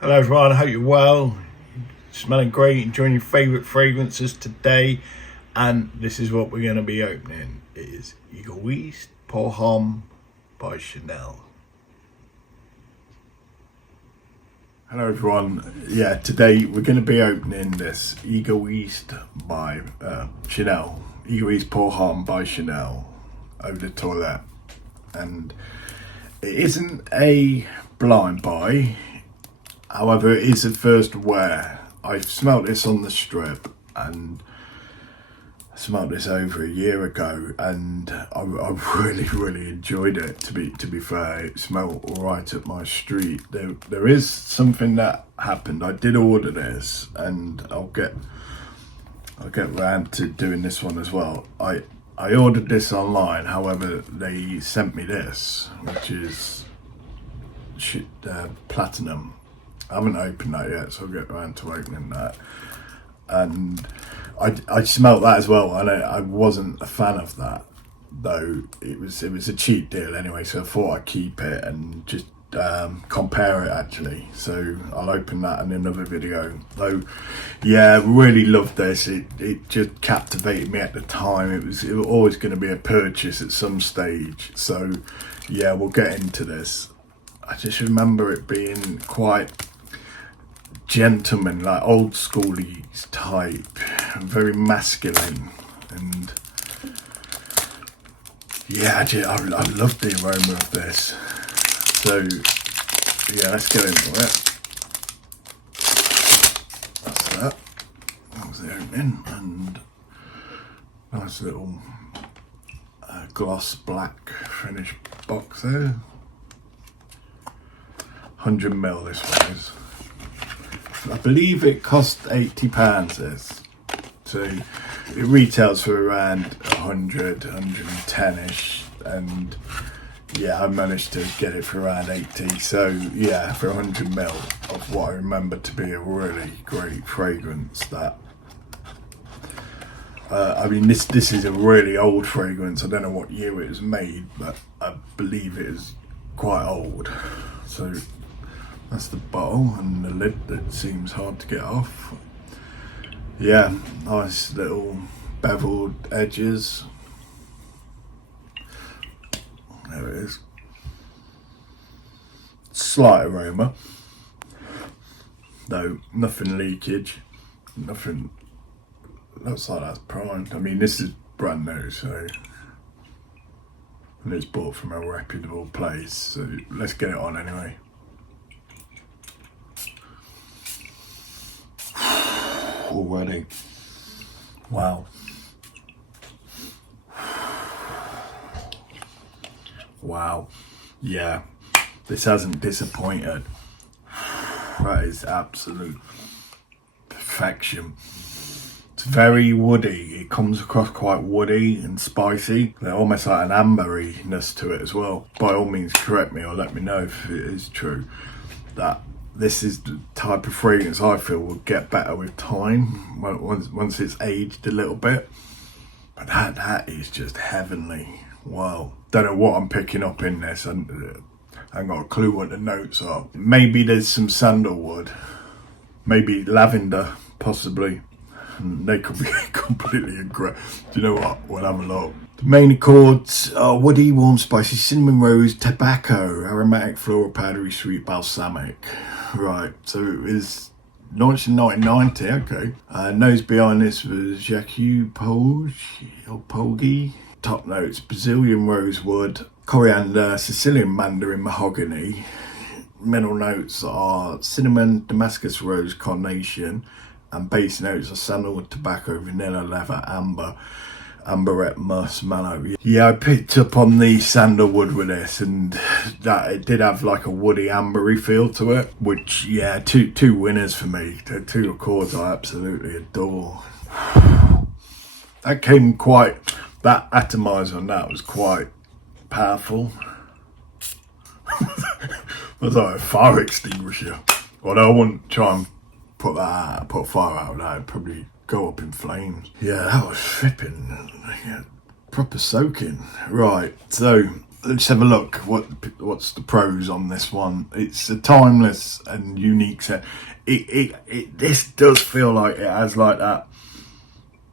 Hello everyone, I hope you're well, smelling great, enjoying your favourite fragrances today. And this is what we're going to be opening. It is Egoiste Pour Homme by Chanel. Hello everyone, yeah, today we're going to be opening this Egoiste by Chanel. Egoiste Pour Homme by Chanel over the toilet. And it isn't a blind buy. However, it is a first wear. I smelt this on the strip and I smelt this over a year ago, and I really enjoyed it. To be fair, it smelled right up my street. There is something that happened. I did order this, and I'll get round to doing this one as well. I ordered this online. However, they sent me this, which is platinum. I haven't opened that yet, so I'll get around to opening that. And I smelt that as well, and I wasn't a fan of that, though it was a cheap deal anyway, so I thought I'd keep it and just compare it actually. So I'll open that in another video. Though, yeah, really loved this. It just captivated me at the time. It was always going to be a purchase at some stage. So yeah, we'll get into this. I just remember it being quite gentleman, like old schooly type, very masculine, and yeah, I love the aroma of this. So yeah, let's get into it. That's that. That was the opening, and nice little gloss black finish box there. 100ml this one is. I believe it cost £80 this, so it retails for around 100, 110ish, and yeah, I managed to get it for around 80. So yeah, for 100ml of what I remember to be a really great fragrance. That I mean, this is a really old fragrance. I don't know what year it was made, but I believe it is quite old. So that's the bottle and the lid that seems hard to get off. Yeah, nice little beveled edges. There it is. Slight aroma, though nothing leakage, nothing. Looks like that's primed. I mean, this is brand new, so, and it's bought from a reputable place. So let's get it on anyway. Already, wow, yeah, this hasn't disappointed. That is absolute perfection. It's very woody. It comes across quite woody and spicy. There's almost like an amberiness to it as well. By all means, correct me or let me know if it is true. That this is the type of fragrance I feel will get better with time, once it's aged a little bit. But that is just heavenly. Wow. Don't know what I'm picking up in this. I haven't got a clue what the notes are. Maybe there's some sandalwood. Maybe lavender, possibly. And they could be completely incorrect. Do you know what? We'll have a look. The main accords are woody, warm, spicy, cinnamon, rose, tobacco, aromatic, floral, powdery, sweet, balsamic. Right, so it was launched in 1990, okay. Nose behind this was Jacques Polge, or Polge. Top notes, Brazilian rosewood, coriander, Sicilian Mandarin, mahogany. Middle notes are cinnamon, Damascus rose, carnation. And base notes are sandalwood, tobacco, vanilla, leather, amber, Ambrette, musk, mallow. Yeah, I picked up on the sandalwood with this, and that it did have like a woody ambery feel to it, which, yeah, two winners for me. The two accords I absolutely adore. That came quite, that atomizer on that was quite powerful. Was like a fire extinguisher. Although I wouldn't try and put fire out, that would probably go up in flames. Yeah, that was flipping, yeah, proper soaking. Right, so let's have a look. What's the pros on this one? It's a timeless and unique set. This does feel like it has like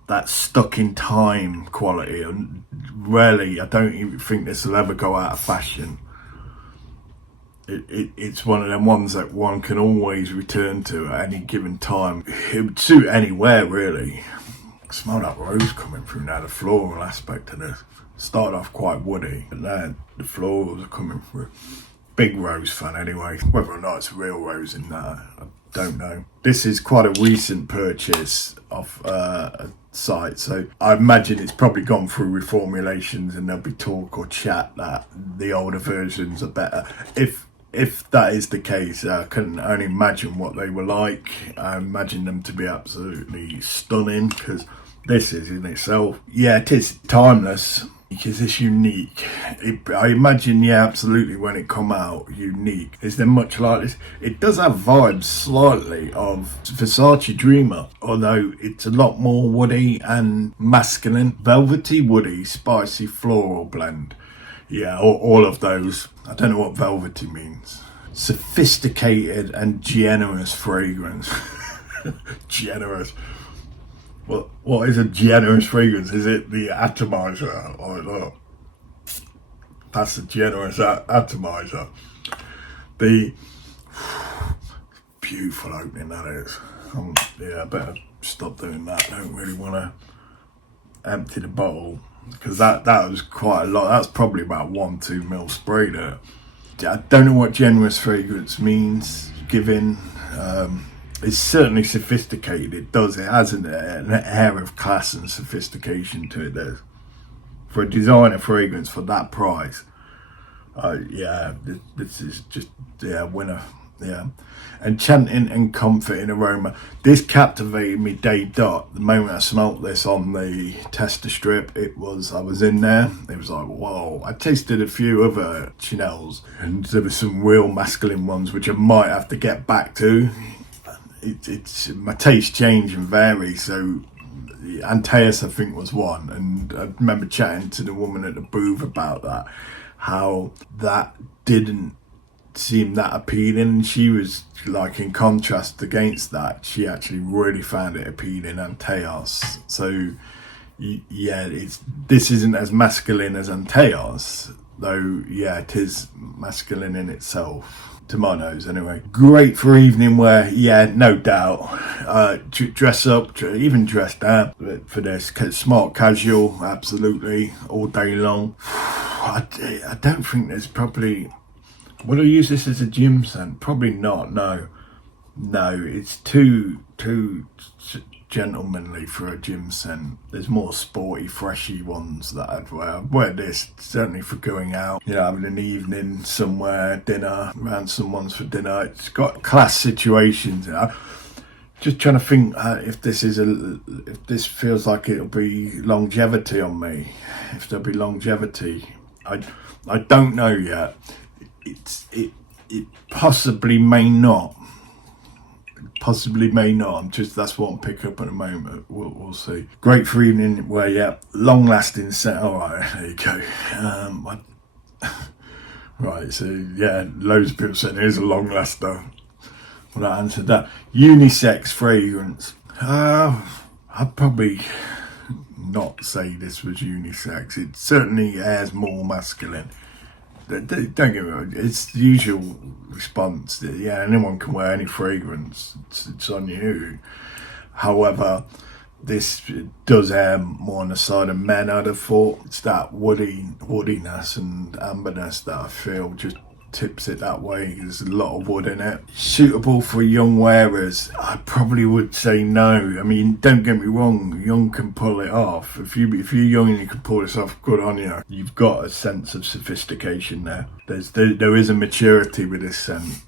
that stuck in time quality, and rarely, I don't even think this will ever go out of fashion. It's one of them ones that one can always return to at any given time. It would suit anywhere, really. I smell that rose coming through now, the floral aspect of this. Started off quite woody, but now the florals are coming through. Big rose fan anyway. Whether or not it's a real rose in that, I don't know. This is quite a recent purchase of a site, so I imagine it's probably gone through reformulations, and there'll be talk or chat that the older versions are better. If that is the case, I can only imagine what they were like. I imagine them to be absolutely stunning, because this is in itself, yeah, it is timeless. Because it's unique. I imagine, yeah, absolutely, when it come out, unique. Is there much like this? It does have vibes slightly of Versace Dreamer, although it's a lot more woody and masculine. Velvety, woody, spicy, floral blend. Yeah, all of those. I don't know what velvety means. Sophisticated and generous fragrance. Generous. What is a generous fragrance? Is it the atomizer or not? That's a generous atomizer. The beautiful opening that is. Yeah, I better stop doing that. I don't really want to empty the bottle, because that was quite a lot. That's probably about 1-2 mil spray there. I don't know what generous fragrance means. Given. It's certainly sophisticated. It has an air of class and sophistication to it. There, for a designer fragrance for that price, yeah, this is just winner. Yeah, enchanting and comforting aroma. This captivated me day dot. The moment I smelt this on the tester strip, I was in there. It was like, whoa. I tasted a few other Chanels, and there were some real masculine ones which I might have to get back to. It's my taste change and vary, so Antaeus I think was one, and I remember chatting to the woman at the booth about that, how that didn't seem that appealing, and she was like, in contrast against that, she actually really found it appealing, Antaeus. So yeah, this isn't as masculine as Antaeus, though. Yeah, it is masculine in itself, to my nose anyway. Great for evening wear, yeah, no doubt. Dress up, even dress down for this. Smart casual, absolutely, all day long. I don't think there's probably... Would I use this as a gym scent? Probably not, no. It's too gentlemanly for a gym scent. There's more sporty, freshy ones that I'd wear. I'd wear this certainly for going out, having an evening somewhere, dinner, around someone's for dinner. It's got class situations, Just trying to think if this feels like it'll be longevity on me. If there'll be longevity, I don't know yet. It possibly may not. Possibly may not. That's what I'm picking up at the moment. We'll see. Great for evening wear, yeah. Long lasting scent. All right, there you go. Right, so yeah, loads of people saying here's a long laster. Well, I answered that. Unisex fragrance. I'd probably not say this was unisex. It certainly airs more masculine. Don't get me wrong, it's the usual response. Yeah, anyone can wear any fragrance. It's on you. However, this does air more on the side of men, I'd have thought. It's that woodiness and amberness that I feel just tips it that way. There's a lot of wood in it. Suitable for young wearers? I probably would say no. I mean, don't get me wrong, young can pull it off. If you're young and you can pull this off, good on you. You've got a sense of sophistication there. There is a maturity with this scent.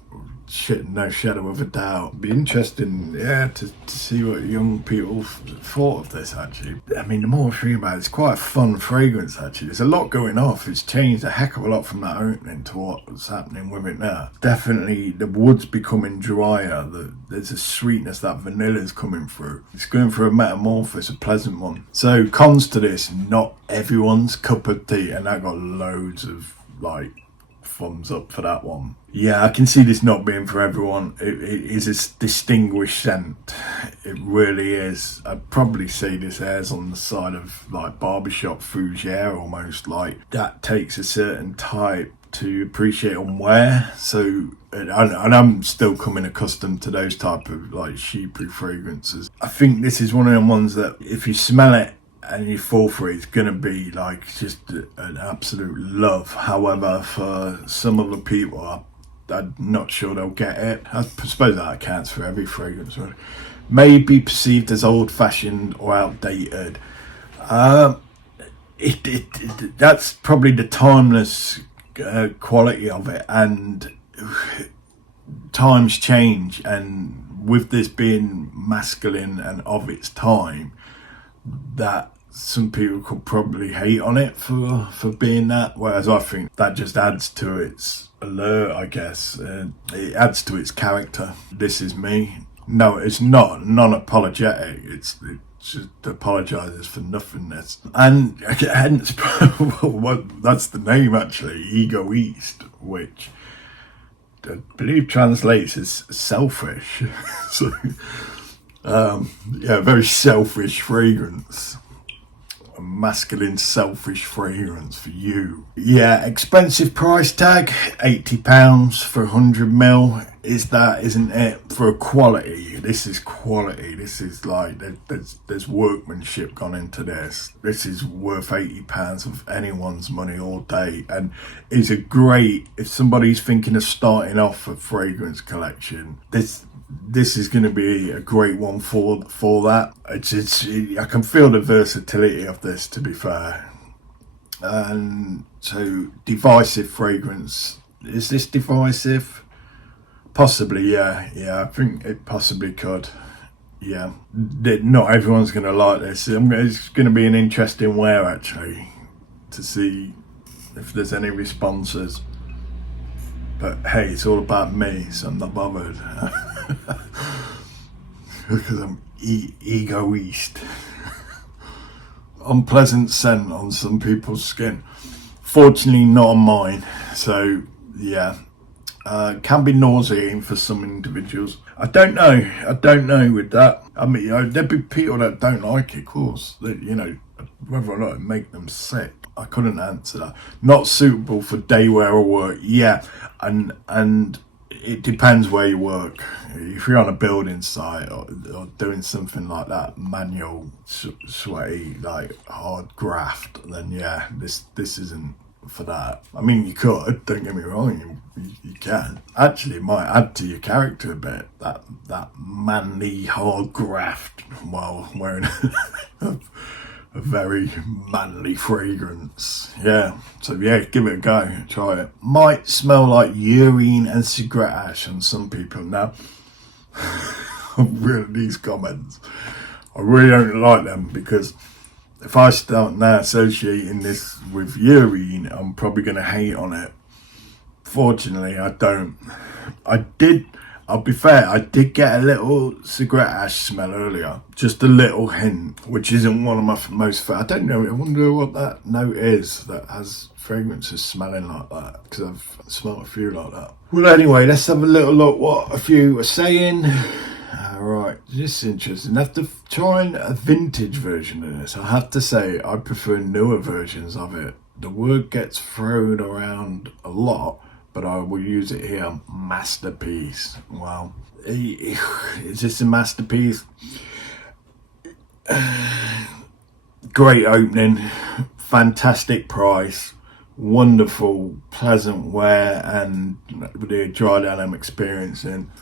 No shadow of a doubt. It'd be interesting, to see what young people thought of this, actually. I mean, the more I think about it, it's quite a fun fragrance, actually. There's a lot going off. It's changed a heck of a lot from that opening to what's happening with it now. Definitely, the wood's becoming drier. There's a sweetness, that vanilla's coming through. It's going through a metamorphosis, a pleasant one. So, cons to this, not everyone's cup of tea, and I got loads of like thumbs up for that one. Yeah, I can see this not being for everyone. It is a distinguished scent. It really is. I'd probably say this airs on the side of like barbershop fougere almost. Like that takes a certain type to appreciate on wear. So, and I'm still coming accustomed to those type of like sheepy fragrances. I think this is one of them ones that if you smell it and you fall for it, it's gonna be like just an absolute love. However, for some other people, I'm not sure they'll get it. I suppose that accounts for every fragrance, really. May be perceived as old-fashioned or outdated. That's probably the timeless quality of it, and times change, and with this being masculine and of its time, that some people could probably hate on it for being that, whereas I think that just adds to its allure, I guess. It adds to its character. This is me. No, it's not non-apologetic. It just apologises for nothingness, and hence that's the name actually, Egoiste, which I believe translates as selfish. So yeah, very selfish fragrance. A masculine selfish fragrance for you. Yeah, expensive price tag, £80 for 100ml. Is that, isn't it? For a quality, this is quality. This is like there's workmanship gone into this. This is worth £80 of anyone's money all day, and is a great, if somebody's thinking of starting off a fragrance collection, this is going to be a great one for that. I can feel the versatility of this, to be fair. And so, divisive fragrance. Is this divisive? Possibly, yeah. I think it possibly could. Yeah, not everyone's going to like this. It's going to be an interesting wear, actually, to see if there's any responses. But hey, it's all about me, so I'm not bothered. Because I'm egoist. Unpleasant scent on some people's skin. Fortunately not on mine. So yeah. Can be nauseating for some individuals. I don't know with that. I mean, there'd be people that don't like it, of course. That, whether or not it make them sick, I couldn't answer that. Not suitable for day wear or work. Yeah, and it depends where you work. If you're on a building site or doing something like that, manual, sweaty, like hard graft, then yeah, this isn't for that. I mean, you could, don't get me wrong, you can. Actually, it might add to your character a bit, that manly hard graft while wearing a very manly fragrance. Yeah, so yeah, give it a go, try it. Might smell like urine and cigarette ash on some people. Now, really, these comments, I really don't like them, because if I start now associating this with urine, I'm probably going to hate on it. Fortunately, I don't. I'll be fair, I did get a little cigarette ash smell earlier. Just a little hint, which isn't one of my most I don't know, I wonder what that note is that has fragrances smelling like that, because I've smelled a few like that. Well, anyway, let's have a little look what a few are saying. Alright, this is interesting. After trying a vintage version of this, I have to say I prefer newer versions of it. The word gets thrown around a lot, but I will use it here. Masterpiece. Wow. Is this a masterpiece? Great opening. Fantastic price. Wonderful, pleasant wear, and the dry down I'm experiencing.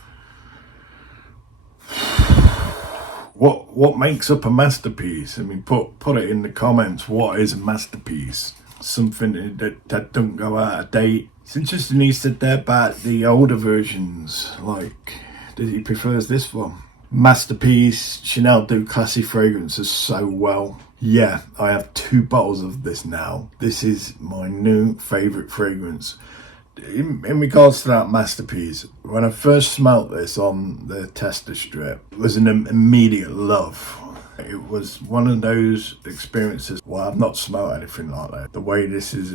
What makes up a masterpiece? I mean, put it in the comments. What is a masterpiece? Something that don't go out of date. It's interesting he said there about the older versions. Like, he prefers this one. Masterpiece. Chanel do classy fragrances so well. Yeah, I have 2 bottles of this now. This is my new favourite fragrance. In regards to that masterpiece, when I first smelt this on the tester strip, it was an immediate love. It was one of those experiences where I've not smelled anything like that. The way this is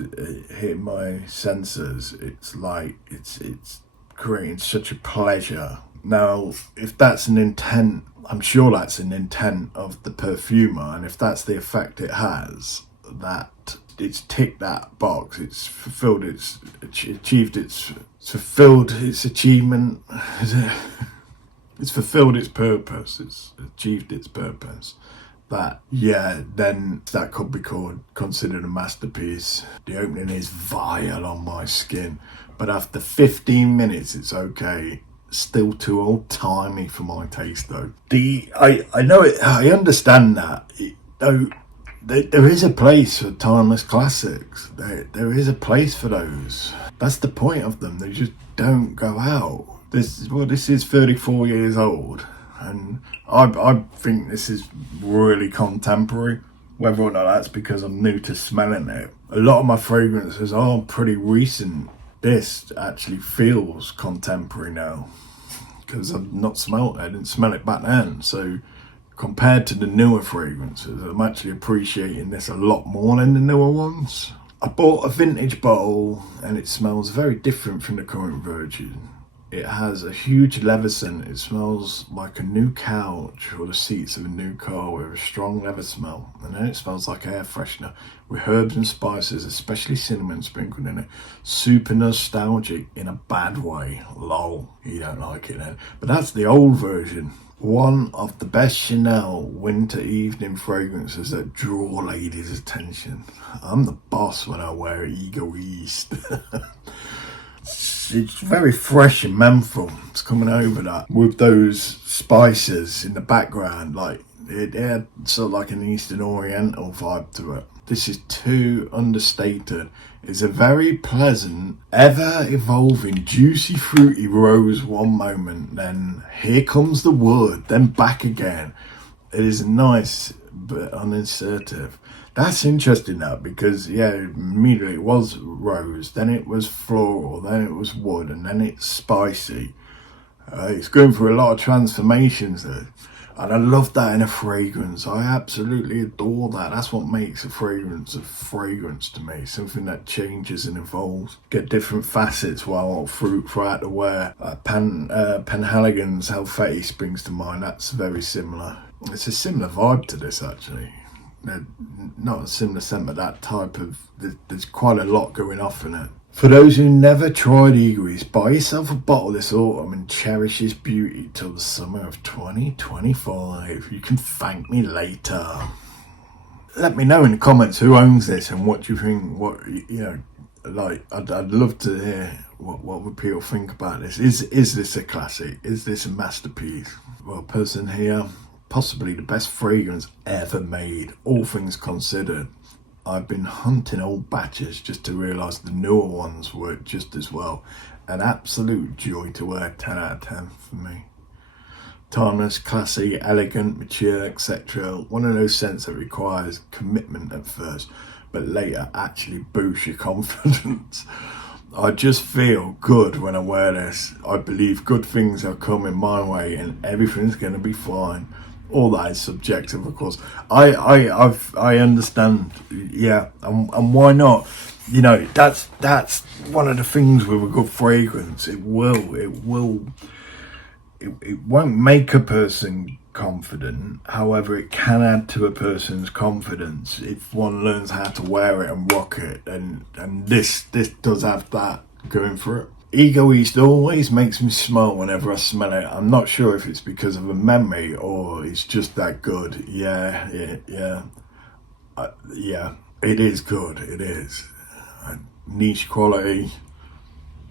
hitting my senses, it's like it's creating such a pleasure. Now, if that's an intent, I'm sure that's an intent of the perfumer, and if that's the effect it has, that it's ticked that box. It's fulfilled its achievement. It's fulfilled its purpose. It's achieved its purpose. That, yeah, then that could be considered a masterpiece. The opening is vile on my skin, but after 15 minutes, it's okay. Still too old-timey for my taste, though. I know it. I understand that. Though there is a place for timeless classics. There is a place for those. That's the point of them. They just don't go out. This is 34 years old, and I think this is really contemporary. Whether or not that's because I'm new to smelling it. A lot of my fragrances are pretty recent. This actually feels contemporary now, because I've not smelled it. I didn't smell it back then. So compared to the newer fragrances, I'm actually appreciating this a lot more than the newer ones. I bought a vintage bottle, and it smells very different from the current version. It has a huge leather scent. It smells like a new couch or the seats of a new car with a strong leather smell. And then it smells like air freshener with herbs and spices, especially cinnamon sprinkled in it. Super nostalgic in a bad way. Lol, you don't like it then. But that's the old version. One of the best Chanel winter evening fragrances that draw ladies' attention. I'm the boss when I wear Egoiste. It's very fresh and menthol. It's coming over that with those spices in the background, like it had sort of like an Eastern Oriental vibe to it. This is too understated. It's a very pleasant, ever-evolving, juicy, fruity rose one moment, then here comes the wood, then back again. It is nice but unassertive. That's interesting now, because immediately it was rose, then it was floral, then it was wood, and then it's spicy. It's going through a lot of transformations there, and I love that in a fragrance. I absolutely adore that. That's what makes a fragrance to me. Something that changes and evolves. Get different facets throughout the wear. Penhaligon's Helvetii springs to mind. That's very similar. It's a similar vibe to this, actually. Not a similar scent, but that type of, there's quite a lot going off in it. For those who never tried Egoiste, buy yourself a bottle this autumn and cherish its beauty till the summer of 2025. You can thank me later. Let me know in the comments who owns this and what you think. I'd love to hear what would people think about this. Is this a classic? Is this a masterpiece? Well, person here, possibly the best fragrance ever made, all things considered. I've been hunting old batches just to realise the newer ones work just as well. An absolute joy to wear, 10 out of 10 for me. Timeless, classy, elegant, mature, etc. One of those scents that requires commitment at first, but later actually boosts your confidence. I just feel good when I wear this. I believe good things are coming my way and everything's going to be fine. All that is subjective, of course. I understand, and why not? That's one of the things with a good fragrance. It won't make a person confident. However, it can add to a person's confidence if one learns how to wear it and rock it. And this does have that going for it. Egoiste always makes me smile whenever I smell it. I'm not sure if it's because of a memory or it's just that good. Yeah, it is good. It is. Niche quality.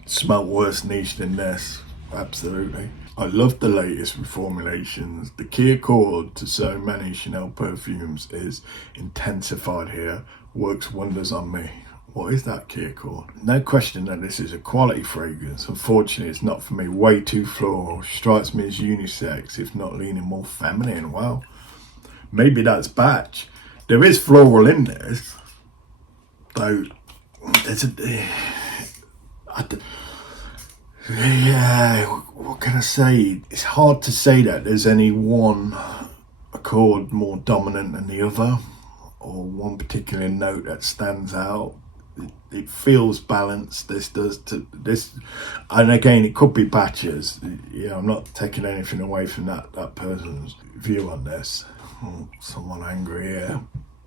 Smelt worse niche than this. Absolutely. I love the latest reformulations. The key accord to so many Chanel perfumes is intensified here. Works wonders on me. What is that key accord? No question that this is a quality fragrance. Unfortunately, it's not for me. Way too floral. Strikes me as unisex, if not leaning more feminine. Well, maybe that's batch. There is floral in this, though. What can I say? It's hard to say that there's any one chord more dominant than the other, or one particular note that stands out. It feels balanced. This does to this, and again, it could be batches. I'm not taking anything away from that person's view on this. Someone angry here.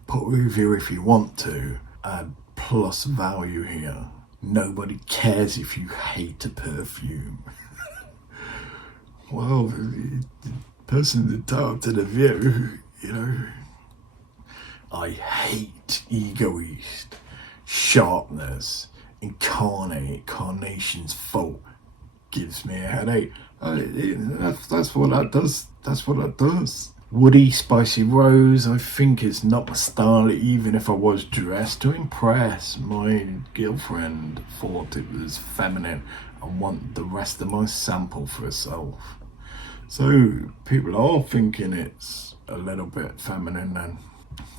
Put a review if you want to. Add plus value here. Nobody cares if you hate a perfume. Well, the person's entitled to the view, I hate Egoiste. Sharpness, incarnate, Carnation's fault gives me a headache. That's what that does. That's what that does. Woody, spicy rose. I think it's not my style, even if I was dressed to impress. My girlfriend thought it was feminine and wanted the rest of my sample for herself. So people are thinking it's a little bit feminine then,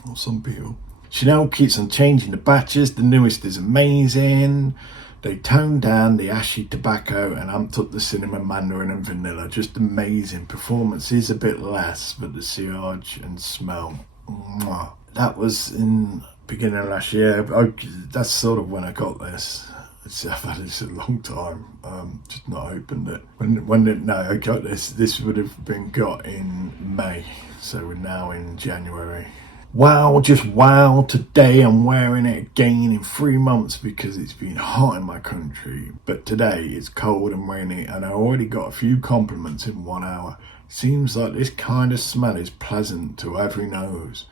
or some people. Chanel keeps on changing the batches. The newest is amazing. They toned down the ashy tobacco and amped up the cinnamon, mandarin and vanilla. Just amazing. Performance is a bit less, but the sillage and smell. Mwah. That was in beginning of last year. That's sort of when I got this. I've had this a long time. Just not opened it. I got this. This would have been got in May. So we're now in January. Wow, just wow, today I'm wearing it again in 3 months because it's been hot in my country. But today it's cold and rainy and I already got a few compliments in 1 hour. Seems like this kind of smell is pleasant to every nose.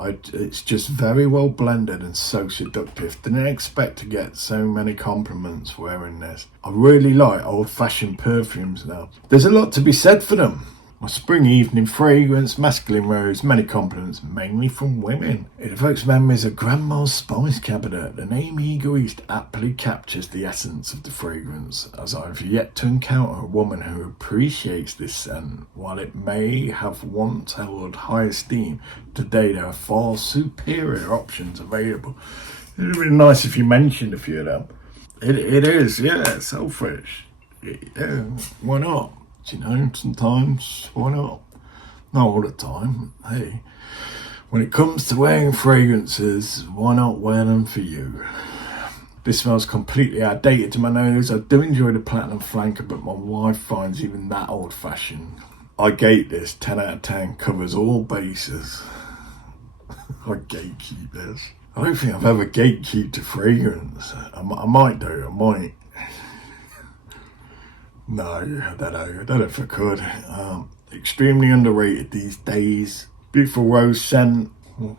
It's just very well blended and so seductive. Didn't expect to get so many compliments wearing this. I really like old-fashioned perfumes now. There's a lot to be said for them. My spring evening fragrance, masculine rose, many compliments, mainly from women. It evokes memories of Grandma's spice cabinet. The name Egoiste aptly captures the essence of the fragrance, as I've yet to encounter a woman who appreciates this scent. While it may have once held high esteem, today there are far superior options available. It would be nice if you mentioned a few of them. It is, yeah, selfish. Yeah, why not? Sometimes, why not? Not all the time. Hey, when it comes to wearing fragrances, why not wear them for you? This smells completely outdated to my nose. I do enjoy the platinum flanker, but my wife finds even that old-fashioned. I gate this, 10 out of 10, covers all bases. I gatekeep this. I don't think I've ever gatekeeped a fragrance. I might do, I might. No, I don't know if I could. Extremely underrated these days. Beautiful rose scent.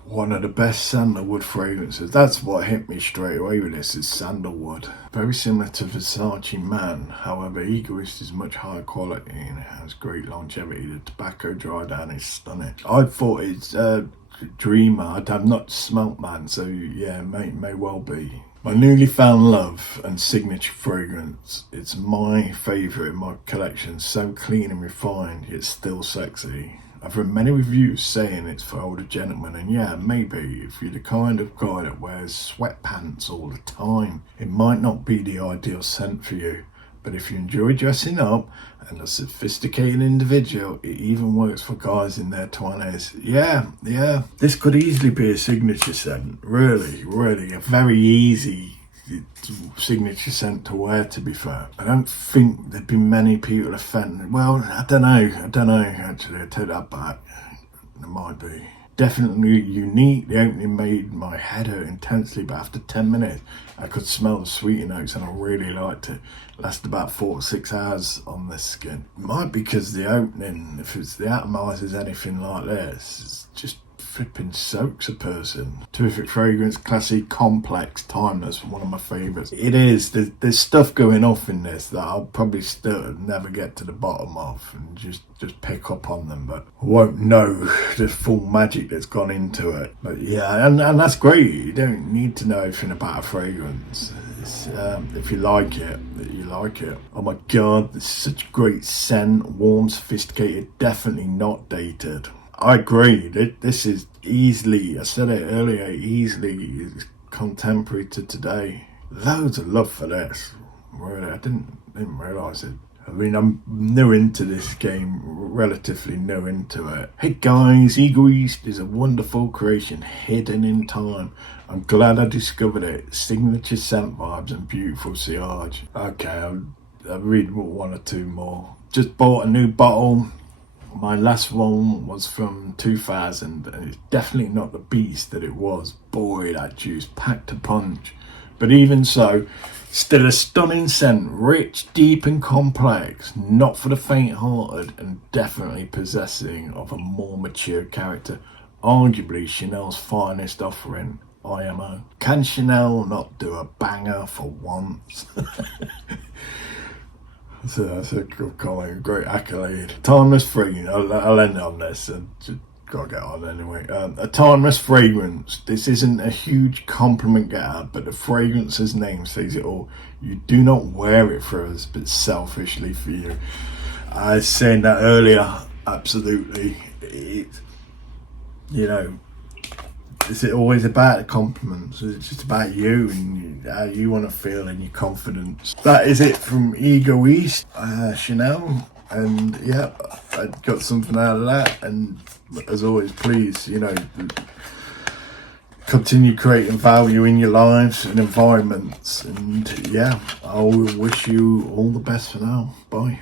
One of the best sandalwood fragrances. That's what hit me straight away with this, is sandalwood. Very similar to Versace Man. However, Egoiste is much higher quality and it has great longevity. The tobacco dry down is stunning. I thought it's Dreamer. I've not smelt Man, so yeah, may well be. My newly found love and signature fragrance. It's my favourite in my collection. So clean and refined, yet still sexy. I've read many reviews saying it's for older gentlemen, and yeah, maybe if you're the kind of guy that wears sweatpants all the time, it might not be the ideal scent for you. But if you enjoy dressing up and a sophisticated individual, it even works for guys in their 20s. Yeah. This could easily be a signature scent. Really. A very easy signature scent to wear, to be fair. I don't think there'd be many people offended. Well, I don't know, actually. I take that back. There might be. Definitely unique. The opening made my head hurt intensely, but after 10 minutes, I could smell the sweeter notes and I really liked it. Lasted about 4 to 6 hours on this skin. Might be because the opening, if it's the atomizers anything like this, it's just flipping soaks a person. Terrific fragrance, classy, complex, timeless, one of my favourites. It is. There's stuff going off in this that I'll probably still never get to the bottom of and just pick up on them, but I won't know the full magic that's gone into it. But yeah, and that's great. You don't need to know everything about a fragrance. If you like it, you like it. Oh my god, it's such great scent, warm, sophisticated, definitely not dated. I agree. This is easily, I said it earlier, easily contemporary to today. Loads of love for this. Really, I didn't realise it. I mean, I'm new into this game relatively new into it. Hey guys, Egoiste is a wonderful creation hidden in time. I'm glad I discovered it. Signature scent vibes and beautiful sillage. Okay, I'll read one or two more. Just bought a new bottle. My last one was from 2000 and it's definitely not the beast that it was. Boy, that juice packed a punch. But even so, still a stunning scent, rich, deep and complex, not for the faint-hearted and definitely possessing of a more mature character. Arguably Chanel's finest offering, IMO. Can Chanel not do a banger for once? So that's a good comment, great accolade. Timeless fragrance, I'll end on this and just gotta get on anyway. A timeless fragrance. This isn't a huge compliment get out, but the fragrance's name says it all. You do not wear it for us, but selfishly for you. I was saying that earlier, absolutely. Is it always about the compliments? It's just about you and how you want to feel and your confidence. That is it from Egoiste, Chanel. And yeah, I got something out of that. And as always, please, continue creating value in your lives and environments. And yeah, I will wish you all the best for now. Bye.